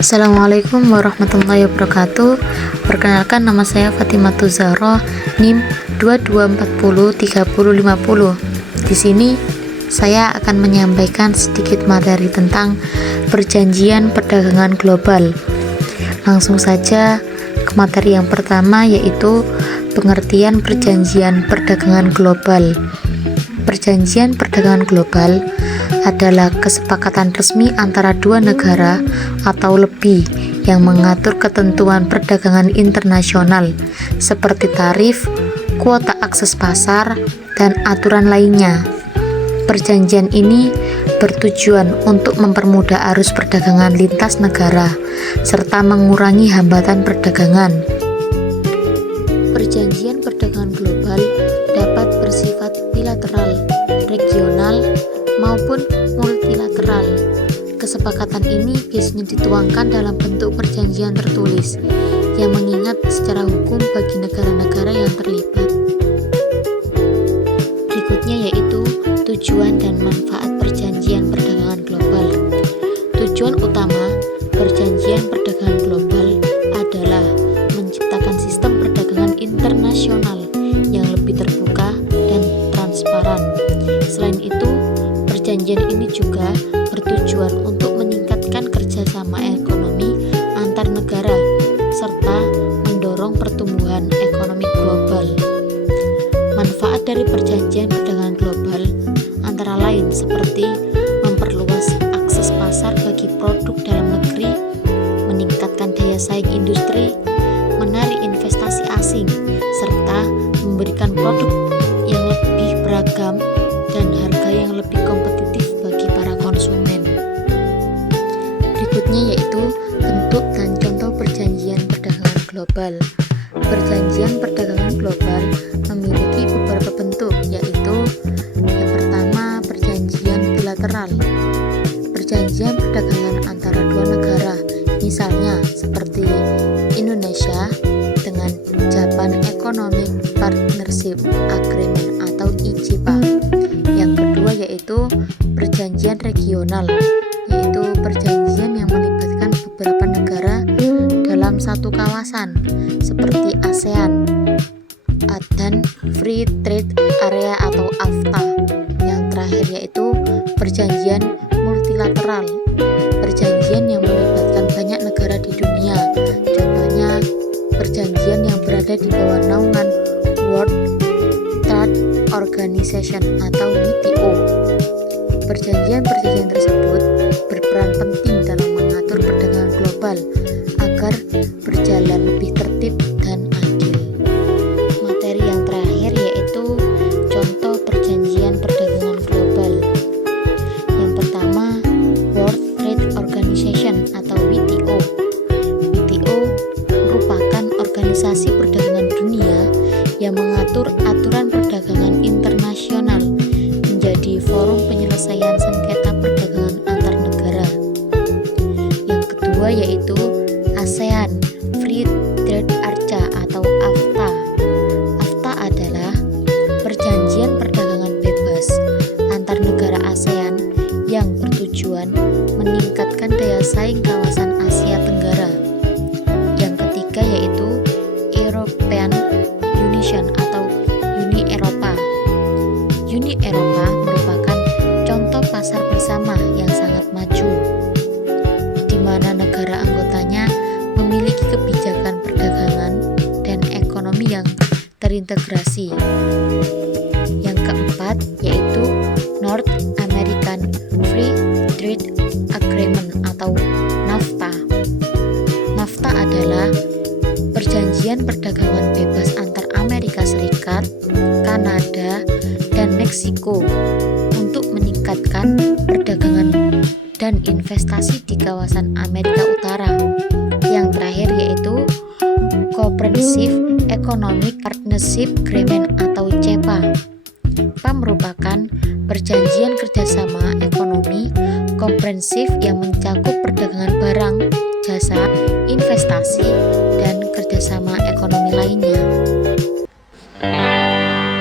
Assalamualaikum warahmatullahi wabarakatuh. Perkenalkan, nama saya Fatimah Zahra, NIM 22403050. Di sini saya akan menyampaikan sedikit materi tentang perjanjian perdagangan global. Langsung saja ke materi yang pertama, yaitu pengertian perjanjian perdagangan global. Perjanjian perdagangan global adalah kesepakatan resmi antara dua negara atau lebih yang mengatur ketentuan perdagangan internasional seperti tarif, kuota akses pasar, dan aturan lainnya. Perjanjian ini bertujuan untuk mempermudah arus perdagangan lintas negara serta mengurangi hambatan perdagangan. Perjanjian perdagangan global dapat bersifat bilateral, regional, maupun multilateral. Kesepakatan ini biasanya dituangkan dalam bentuk perjanjian tertulis yang mengikat secara hukum bagi negara-negara yang terlibat. Berikutnya yaitu tujuan dan manfaat perjanjian perdagangan global. Tujuan utama perjanjian perdagangan global adalah menciptakan sistem perdagangan internasional yang lebih terbuka dan transparan. Selain itu, perjanjian ini juga bertujuan untuk meningkatkan kerjasama ekonomi antar negara serta mendorong pertumbuhan ekonomi global. Manfaat dari perjanjian perdagangan global antara lain seperti memperluas akses pasar bagi produk dalam negeri, meningkatkan daya saing industri, menarik investasi asing, serta memberikan produk yang lebih beragam dan harga yang lebih kompetitif bagi para konsumen. Berikutnya yaitu bentuk dan contoh perjanjian perdagangan global. Perjanjian perdagangan global memiliki beberapa bentuk, yaitu yang pertama, perjanjian bilateral. Perjanjian perdagangan antara dua negara, misalnya seperti Indonesia dengan Japan Economic Partnership Agreement atau IJPA. Yang kedua yaitu perjanjian regional, yaitu perjanjian yang melibatkan beberapa negara dalam satu kawasan seperti ASEAN dan Free Trade Area atau AFTA. Yang terakhir yaitu perjanjian multilateral, perjanjian yang melibatkan banyak negara di dunia. Contohnya perjanjian yang berada di bawah naungan World Trade Organization atau WTO. Perjanjian-perjanjian tersebut berperan penting dalam mengatur perdagangan global agar berjalan lebih tertib dan adil. Materi yang terakhir yaitu contoh perjanjian perdagangan global. Yang pertama, World Trade Organization atau WTO. WTO merupakan organisasi perdagangan dunia yang mengatur aturan perdagangan internasional, menjadi forum penyelesaian sengketa perdagangan antar negara. Yang kedua yaitu ASEAN Free Trade Area atau AFTA. AFTA adalah perjanjian perdagangan bebas antar negara ASEAN yang bertujuan meningkatkan daya saing kawasan Asia Tenggara. Yang ketiga yaitu European Union atau Uni Eropa. Uni Eropa merupakan contoh pasar bersama yang sangat maju, di mana negara anggotanya memiliki kebijakan perdagangan dan ekonomi yang terintegrasi. Yang keempat yaitu North American Free Trade Agreement atau NAFTA. NAFTA adalah perjanjian perdagangan bebas antar Amerika Serikat, Kanada, dan Meksiko untuk meningkatkan perdagangan dan investasi di kawasan Amerika Utara. Yang terakhir yaitu Comprehensive Economic Partnership Agreement atau CEPA. CEPA merupakan perjanjian kerjasama ekonomi komprehensif yang mencakup perdagangan barang, jasa, investasi, dan kerjasama ekonomi lainnya.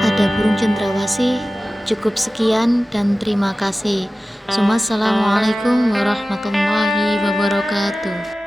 Ada burung cendrawasih. Cukup sekian dan terima kasih. Assalamualaikum warahmatullahi wabarakatuh.